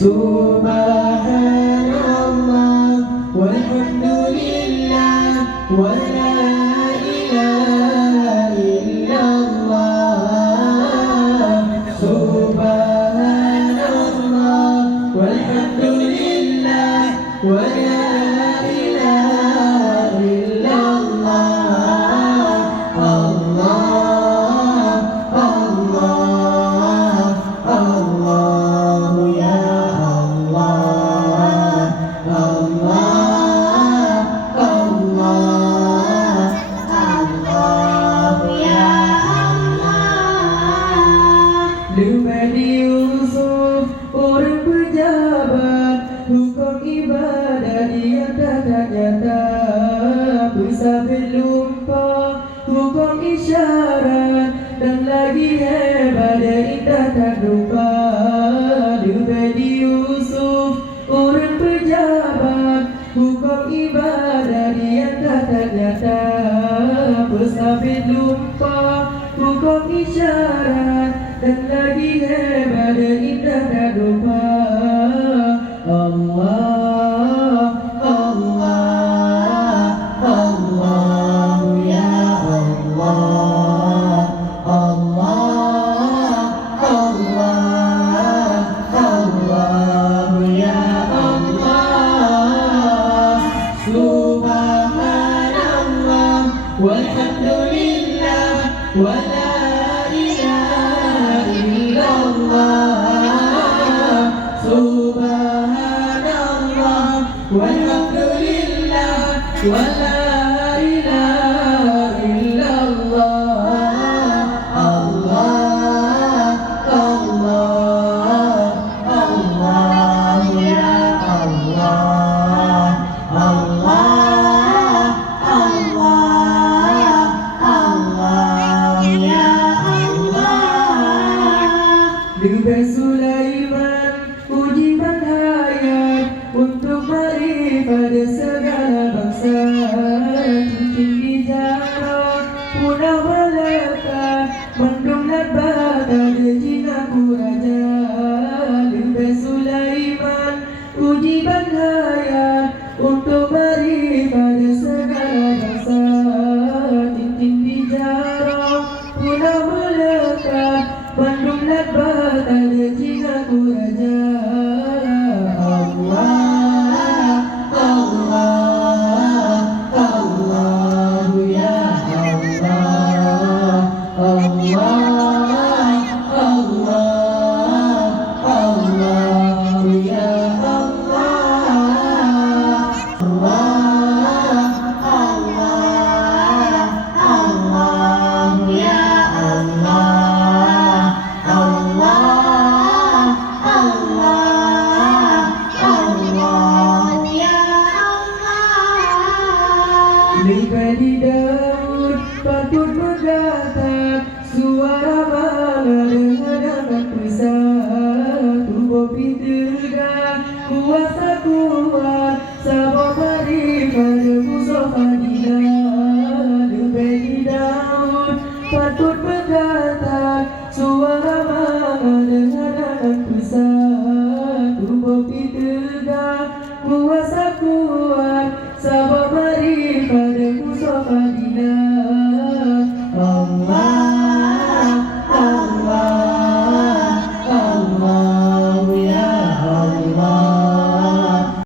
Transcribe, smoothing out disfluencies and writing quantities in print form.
Subhanallah walhamdulillah wa la ilaha illallah. Subhanallah walhamdulillah wa la ilaha illallah. Allah, Allah, Allah ya Allah, Allah, Allah, Allah ya Allah. Nabi Yusuf orang pejabat, hukum ibadah dia tak nyata, bersabit lupa hukum isyarat, dan lagi hebat dan indah tak lupa. Nabi Yusuf orang pejabat, hukum ibadah dia tak nyata, bersabit lupa hukum isyarat, dan lagi hebat dan indah tak lupa. Allah, Allah, Allah ya Allah, Allah, Allah, Allah ya Allah. Subhanallah walhamdulillah wa la ilaha illallah. Subhanallah walhamdulillah wa la ilaha illallah. Allah, Allah, Allah ya Allah, Allah, Allah, Allah ya Allah. Dengan Sulaiman uji hayat untuk marifat segala bangsa, cincin di jarak punah melekat, mendung dan bata jinaku raja. Dengan Sulaiman uji hayat untuk marifat segala bangsa, cincin di jarak punah melekat, mendung dan bata jinaku raja. Allah, Allah, Allah ya Allah, Allah, Allah, Allah ya Allah, Allah, Allah, Allah ya Allah, Allah, Allah, Allah ya Allah. Nabi Daud patut berkata, suara mana dengan anak besar, tubuh